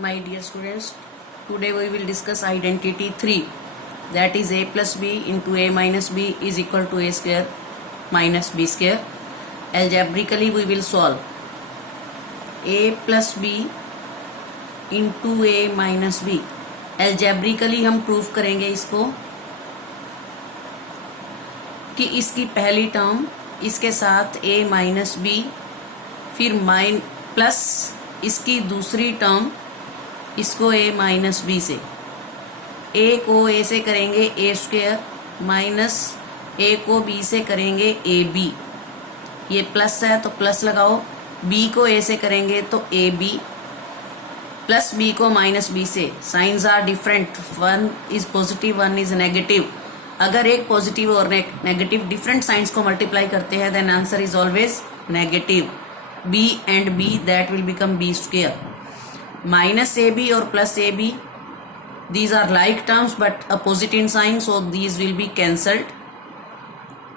My dear students, today we will discuss identity 3, that is a plus b into a minus b is equal to a square minus b square. Algebraically we will solve a plus b into a minus b. Algebraically हम proof करेंगे इसको कि इसकी पहली term इसके साथ a minus B, फिर plus इसकी दूसरी टर्म इसको a माइनस बी से, a को a से करेंगे a स्क्वायर माइनस a को b से करेंगे ए बी, ये प्लस है तो प्लस लगाओ, b को a से करेंगे तो ए बी प्लस b को माइनस b से. Signs are different, one is positive one is negative. अगर एक पॉजिटिव और नेगेटिव डिफरेंट साइंस को मल्टीप्लाई करते हैं then answer is always negative. b and b that will become b square. Minus A B और plus A B, these are like terms but opposite in sign, so these will be cancelled.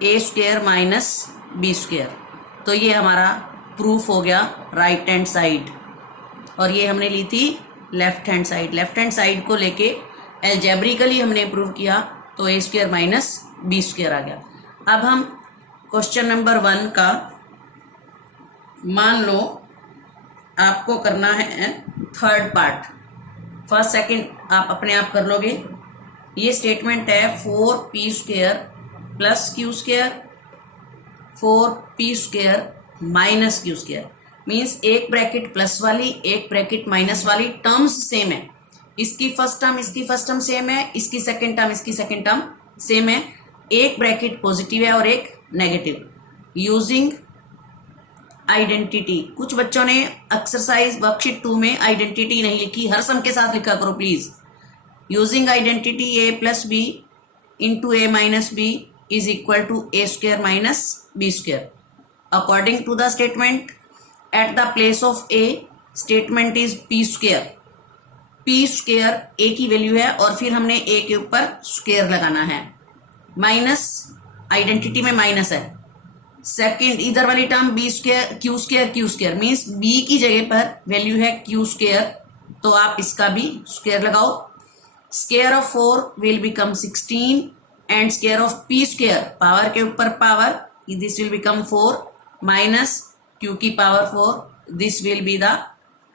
a square minus b square. तो ये हमारा proof हो गया right hand side, और ये हमने ली थी left hand side. Left hand side को लेके एल्जेब्रिकली हमने प्रूव किया तो a square minus B square आ गया. अब हम क्वेश्चन नंबर 1 का, मान लो आपको करना है थर्ड पार्ट, फर्स्ट सेकंड आप अपने आप कर लोगे. ये स्टेटमेंट है 4p square plus Q square 4p square minus Q square. Means एक ब्रैकेट प्लस वाली एक ब्रैकेट माइनस वाली टर्म्स सेम है. इसकी फर्स्ट टर्म सेम है, इसकी सेकंड टर्म सेम है. एक ब्रैकेट पॉजिटिव है और एक नेगेटिव. यूजिंग आइडेंटिटी, कुछ बच्चों ने एक्सरसाइज वर्कशीट 2 में आइडेंटिटी नहीं लिखी, हर सम के साथ लिखा करो please. Using identity a plus b into a minus b is equal to a square minus B square. According to the statement at the place of a, statement is p square. p square a की value है और फिर हमने a के ऊपर square लगाना है. Minus, identity में माइनस है. सेकंड इधर वाली term b square q square means b की जगह पर वैल्यू है क्यू स्क्वायर, तो आप इसका भी स्क्वायर लगाओ. Square of 4 will become 16 and square of p square, power के ऊपर power, this will become 4 minus q की power 4, this will be the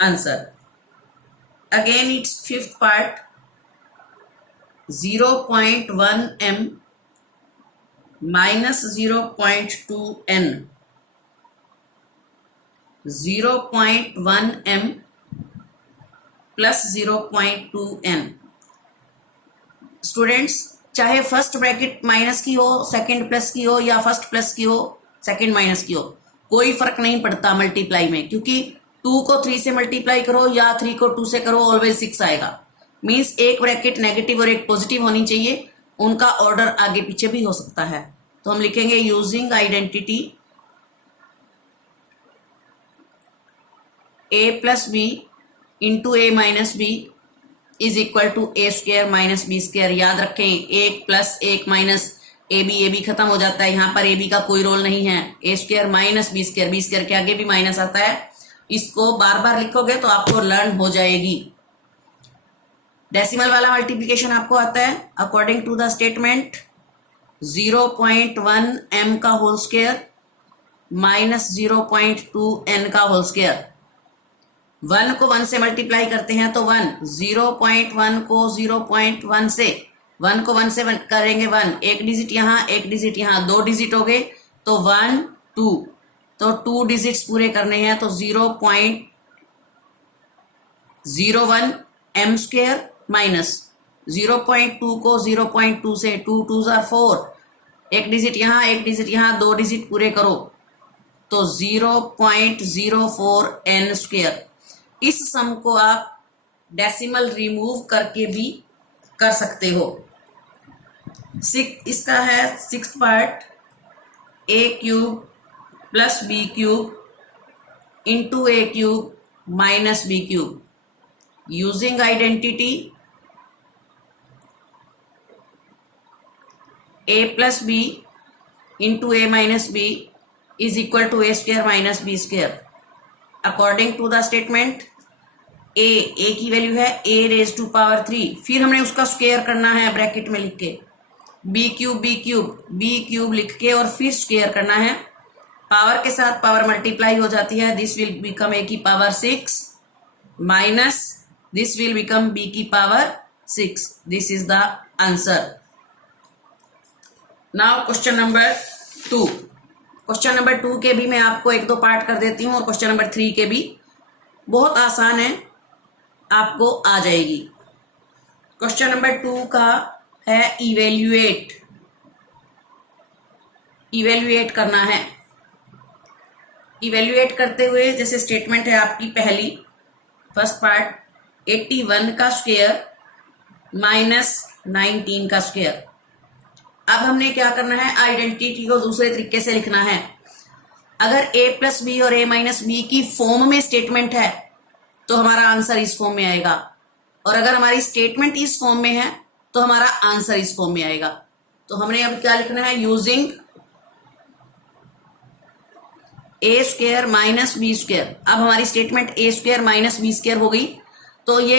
answer. Again it's fifth part. 0.1 m minus 0.2 n, 0.1 m plus 0.2 n. Students, चाहे first bracket minus की हो, second plus की हो, या first plus की हो सेकंड माइनस की हो, कोई फर्क नहीं पड़ता मल्टीप्लाई में, क्योंकि 2 को 3 से मल्टीप्लाई करो या 3 को 2 से करो ऑलवेज 6 आएगा. मीन्स एक ब्रैकेट नेगेटिव और एक पॉजिटिव होनी चाहिए, उनका ऑर्डर आगे पीछे भी हो सकता है. तो हम लिखेंगे using identity a plus b into a minus b is equal to a square minus B square. याद रखें, एक प्लस एक माइनस ए बी खत्म हो जाता है, यहाँ पर ए बी का कोई रोल नहीं है. ए स्क्वायर माइनस बी स्क्वायर के आगे भी माइनस आता है. इसको बार बार लिखोगे तो आपको लर्न हो जाएगी. डेसिमल वाला मल्टीप्लिकेशन आपको आता है. According to the statement 0.1 m का होल स्क्वायर माइनस 0.2 n का होल स्क्वायर. 1 को 1 से मल्टीप्लाई करते हैं तो 1, 0.1 को 0.1 से, 1 को 1 से करेंगे 1, एक डिजिट यहाँ एक डिजिट यहाँ, 2 डिजिट हो गए तो 1 2, तो 2 डिजिट्स पूरे करने हैं तो 0.01 m स्क्वायर माइनस 0.2 को 0.2 से, 2 2s are 4, एक डिजिट यहाँ एक डिजिट यहाँ, 2 डिजिट पूरे करो तो 0.04 n स्क्वायर. इस सम को आप डेसिमल रिमूव करके भी कर सकते हो. इसका है sixth part, a cube plus b cube into a cube minus b cube. Using identity a plus b into a minus b is equal to a square minus B square. According to the statement, a की value है a raise to power 3, फिर हमने उसका square करना है bracket में लिख के, बी क्यूब लिख के और फिर स्क्वायर करना है। पावर के साथ पावर मल्टीप्लाई हो जाती है, दिस विल बिकम a की power 6 minus this will become b की power 6। This is the answer. Now question number 2। Question number 2 के भी मैं आपको एक दो पार्ट कर देती हूँ और क्वेश्चन नंबर 3 के भी बहुत आसान है, आपको आ जाएगी। क्वेश्चन नंबर 2 का है इवेल्युएट करना है। इवेल्युएट करते हुए जैसे स्टेटमेंट है आपकी पहली, फर्स्ट पार्ट 81 का स्क्वायर माइनस 19 का स्क्वायर। अब हमने क्या करना है, आइडेंटिटी को दूसरे तरीके से लिखना है। अगर a प्लस बी और a माइनस बी की फॉर्म में स्टेटमेंट है तो हमारा आंसर इस फॉर्म में आएगा, और अगर हमारी स्टेटमेंट इस फॉर्म में है तो हमारा आंसर इस फॉर्म में आएगा। तो हमने अब क्या लिखना है, using a square minus B square. अब हमारी statement a square minus B square हो गई, तो ये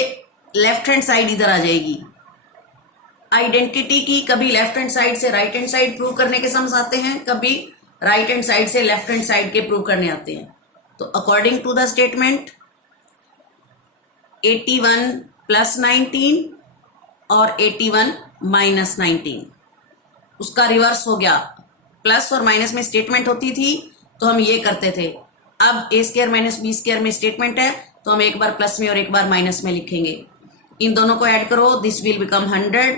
लेफ्ट हैंड साइड इधर आ जाएगी। आइडेंटिटी की कभी लेफ्ट हैंड साइड से राइट हैंड साइड प्रूव करने के सम्स आते हैं, कभी राइट हैंड साइड से लेफ्ट हैंड साइड के प्रूव करने आते हैं। तो according to the statement 81 plus 19 और 81 माइनस 19, उसका रिवर्स हो गया। प्लस और माइनस में स्टेटमेंट होती थी तो हम ये करते थे, अब a square minus B square में स्टेटमेंट है तो हम एक बार प्लस में और एक बार माइनस में लिखेंगे। इन दोनों को ऐड करो, दिस विल बिकम 100।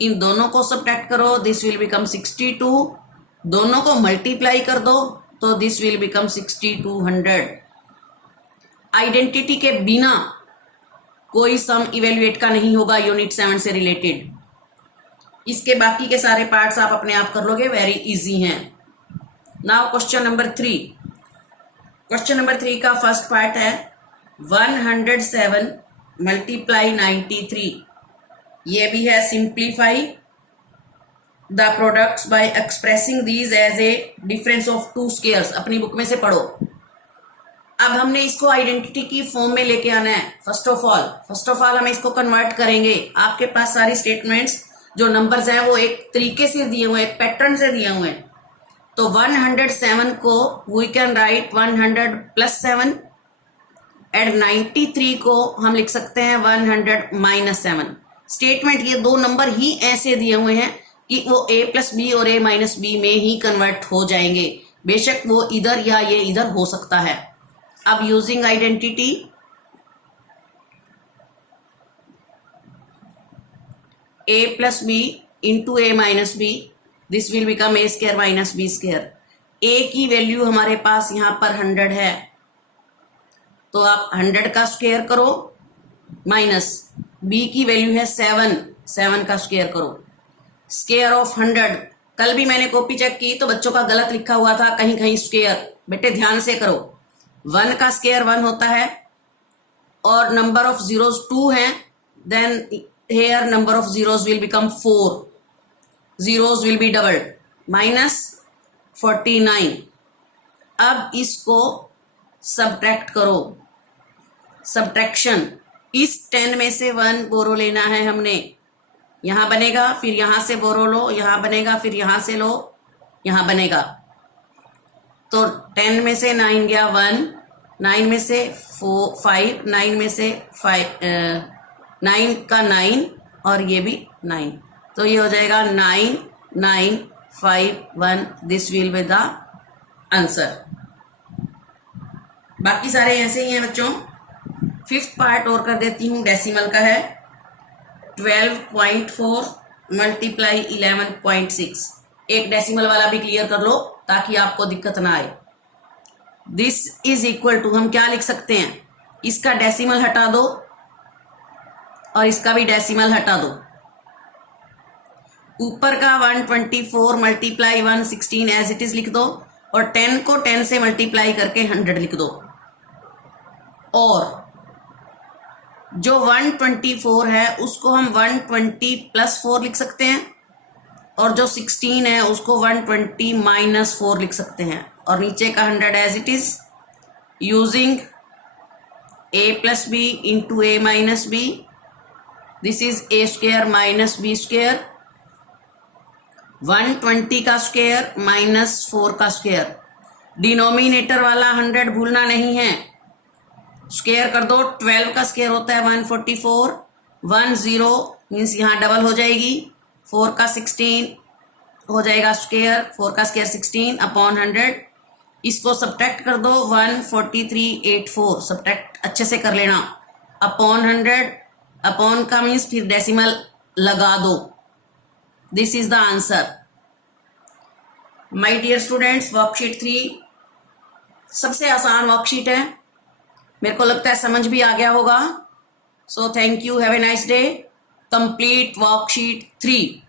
इन दोनों को सब्ट्रैक्ट करो, दिस विल बिकम 62। दोनों को मल्टीप्लाई कर दो तो दिस विल बिकम 6200। आइडेंटिटी के बिना कोई सम इवेल्युएट का नहीं होगा यूनिट 7 से रिलेटेड। इसके बाकी के सारे पार्ट्स आप अपने आप कर लोगे, वेरी इजी हैं। Now question number 3। Question number 3 का फर्स्ट पार्ट है 107 मल्टीप्लाई 93। ये भी है simplify the products by expressing these as a difference of two squares. अपनी बुक में से पढ़ो। अब हमने इसको आइडेंटिटी की फॉर्म में लेके आना है। फर्स्ट ऑफ ऑल हम इसको कन्वर्ट करेंगे। आपके पास सारी स्टेटमेंट्स जो नंबर्स हैं वो एक तरीके से दिए हुए हैं, एक पैटर्न से दिए हुए हैं। तो 107 को we can write 100 plus 7 and 93 को हम लिख सकते हैं 100 माइनस 7। स्टेटमेंट ये दो नंबर ही ऐसे दिए हुए हैं कि वो a प्लस बी और a माइनस बी में ही कन्वर्ट हो जाएंगे, बेशक वो इधर या ये इधर हो सकता है। अब using identity a plus b into a minus b, this will become a square minus B square. a की वैल्यू हमारे पास यहाँ पर 100 है, तो आप 100 का स्क्वायर करो, माइनस b की वैल्यू है 7 का स्क्वायर करो। स्क्वायर ऑफ 100, कल भी मैंने कॉपी चेक की तो बच्चों का गलत लिखा हुआ था कहीं कहीं स्क्वायर। बेटे ध्यान से करो, 1 का स्क्वायर 1 होता है और नंबर ऑफ जीरोज 2 हैं, then here number of zeros will become 4, zeros will be doubled, minus 49। अब इसको सब्ट्रैक्ट करो, सब्ट्रैक्शन। इस 10 में से 1 बोरो लेना है हमने, यहां बनेगा, फिर यहां से बोरो लो, यहां बनेगा, फिर यहां से लो, यहां बनेगा। तो 10 में से 9 गया 1, 9 में से 5, 9 में से 9 का 9 और ये भी 9, तो ये हो जाएगा 9 9 5 1। This will be the answer. बाकी सारे ऐसे ही हैं बच्चों। फिफ्थ पार्ट और कर देती हूँ, डेसिमल का है 12.4 मल्टीप्लाई 11.6। एक डेसिमल वाला भी क्लियर कर लो ताकि आपको दिक्कत ना आए। दिस इज इक्वल टू, हम क्या लिख सकते हैं, इसका डेसिमल हटा दो और इसका भी डेसिमल हटा दो। ऊपर का 124 मल्टीप्लाई 116 एज इट इज लिख दो और 10 को 10 से मल्टीप्लाई करके 100 लिख दो। और जो 124 है उसको हम 120 प्लस 4 लिख सकते हैं, और जो 16 है उसको 120 माइनस 4 लिख सकते हैं, और नीचे का 100 as it is using a plus b into a minus b, this is a square minus b square, 120 का स्क्वेयर माइनस 4 का स्क्वेयर, डिनोमिनेटर वाला 100 भूलना नहीं है, स्क्वेयर कर दो, 12 का स्क्वेयर होता है 144, 10 मीन्स यहाँ डबल हो जाएगी, 4 का 16 हो जाएगा स्क्वेयर, 4 का स्क्वेयर 16 अपॉन 100, इसको सब्ट्रैक्ट कर दो 14384, सब्ट्रैक्ट अच्छे से कर लेना, अपॉन 100, अपॉन का मीन्स फिर डेसिमल लगा दो, this is the answer. My dear students, worksheet 3 सबसे आसान वर्कशीट है, मेरे को लगता है समझ भी आ गया होगा। So thank you, have a nice day. Complete worksheet 3।